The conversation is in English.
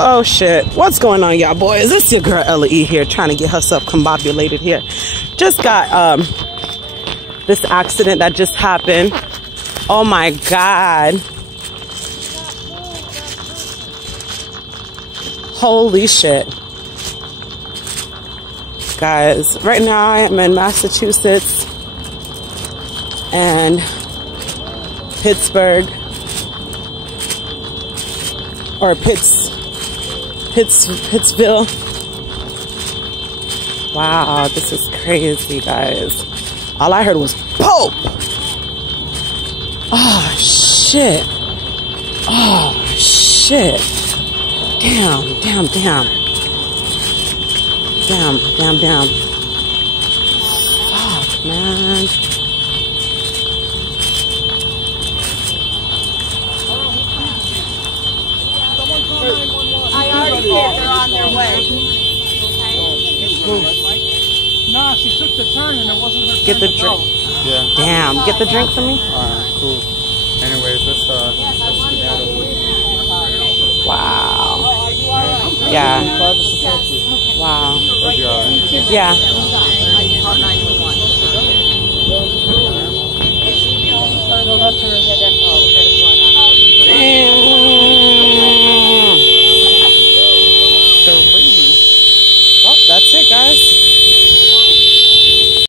Oh shit, what's going on, y'all boys? It's your girl Ella E here, trying to get herself combobulated here. Just got this accident that just happened. Oh my god. Holy shit. Guys, right now I am in Massachusetts and Pittsburgh, or Pittsfield. Wow, this is crazy, guys. All I heard was Pope. Oh shit. Oh shit. Damn, damn, damn. Damn, damn, damn. Fuck, man. I already said they're on their way. Nah, she took the turn and it wasn't her turn. Get the drink. Yeah. Damn, get the drink for me. Alright, cool. Anyways, let's skedaddle. Wow. Yeah. Wow. Yeah.